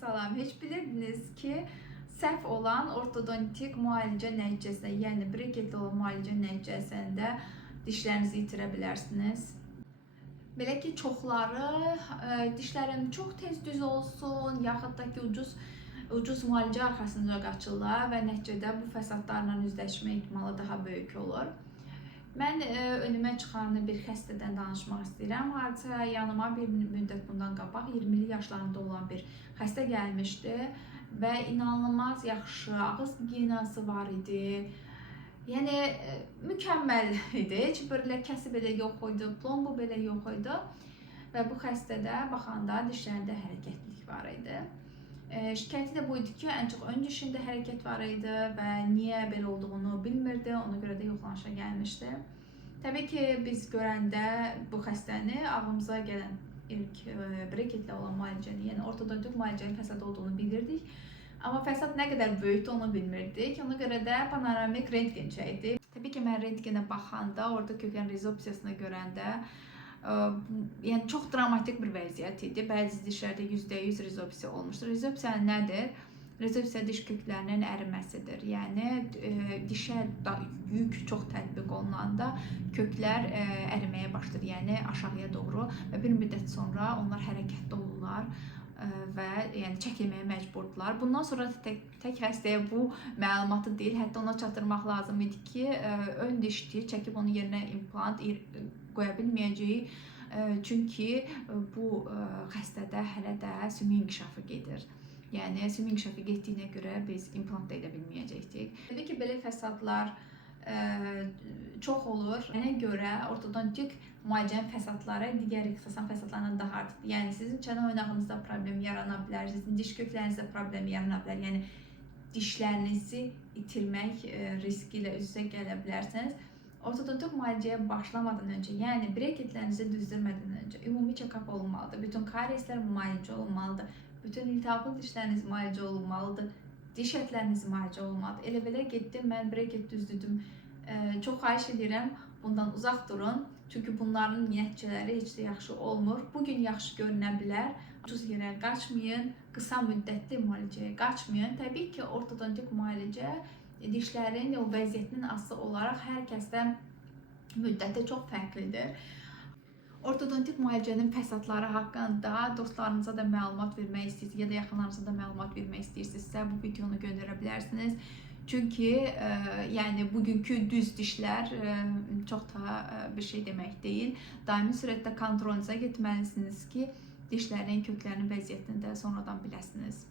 salam. Heç bilirdiniz ki, səhv olan ortodontik müalicə nəticəsində, yəni breketli olan müalicə nəticəsində dişlərinizi itirə bilərsiniz. Belə ki, çoxları dişlərim çox tez düz olsun, yaxud da ki, ucuz müalicə arxasınca qaçırlar və nəticədə bu fəsadlarla üzləşmə ehtimalı daha böyük olur. Mən önümə çıxan bir xəstədən danışmaq istəyirəm. Hadisə yanıma bir müddət bundan qabaq 20'li yaşlarında olan bir xəstə gəlmişdi və inanılmaz yaxşı ağız gigiyenası var idi. Yəni mükəmməl idi. Heç bir ləkəsi belə yox idi, plombu belə yox idi və bu xəstədə baxanda dişlərində hərəkətlilik var idi. Şikayəti də bu idi ki, ən çox ön dişində hərəkət var idi və niyə belə olduğunu bilmirdi, ona görə də yoxlanışa gəlmişdi. Təbii ki, biz görəndə bu xəstəni ağlımıza gələn ilk breketlə olan müalicəni, yəni ortodontik müalicənin fəsad olduğunu bilirdik. Amma fəsad nə qədər böyükdür onu bilmirdik. Ona görə də panoramik rentgen çəkdik. Təbii ki, mən rentgenə baxanda, orada kökən rezopsiyasını görəndə yəni çox dramatik bir vəziyyət idi. Bəzi dişlərdə %100 rezopsiya olmuşdur. Rezopsiya nədir? Rezopsiya diş köklərinin əriməsidir. Yəni dişə yük çox tətbiq olunanda köklər əriməyə başlayır, yəni aşağıya doğru və bir müddət sonra onlar hərəkətli olurlar və yəni çəkilməyə məcburdular. Bundan sonra tək xəstəyə bu məlumatı deyil, hətta ona çatdırmaq lazım idi ki, ön dişdir, çəkib onun yerinə implant qoya bilməyəcəyik. Çünki bu xəstədə hələ də sümük inkişafı gedir. Yəni sümük inkişafı getdiyinə görə biz implant da edə bilməyəcəkdik. Təbii ki, belə fəsadlar çox olur. Mənə görə ortodontik müalicənin fəsadları digər ixtisasın fəsadlarından daha artıqdır. Yəni sizin çənə oynağınızda problem yarana bilər, sizin diş köklərinizdə problem yarana bilər. Yəni dişlərinizi itirmək riski ilə üz-üzə gələ bilərsiniz. Ortodontik müalicəyə başlamadan öncə, yəni breketlərinizi düzdürmədən öncə ümumi check-up olunmalıdır. Bütün karieslər müalicə olunmalıdır. Bütün iltihaplı dişləriniz müalicə olunmalıdır. Diş ətləriniz müalicə olunmalıdır. Elə belə getdim, mən breket düzdürdüm. Çox xahiş edirəm, bundan uzaq durun. Çünki bunların nəticələri heç də yaxşı olmur. Bugün yaxşı görünə bilər. Ucuz yerə qaçmayın, qısa müddətli müalicəyə qaçmayın. Təbii ki, ortodontik müalicə dişlərin o vəziyyətinin asılı olaraq hər kəsdə müddəti çox fərqlidir. Ortodontik müalicənin fəsadları haqqında dostlarınıza da məlumat vermək istəyirsinizsə, ya da yaxınlarınıza da məlumat vermək istəyirsinizsə, bu videonu göndərə bilərsiniz. Çünki yəni bugünkü düz dişlər çox da bir şey demək deyil. Daimi sürətdə kontrolünüzə getməlisiniz ki, dişlərin köklərinin vəziyyətini də sonradan biləsiniz.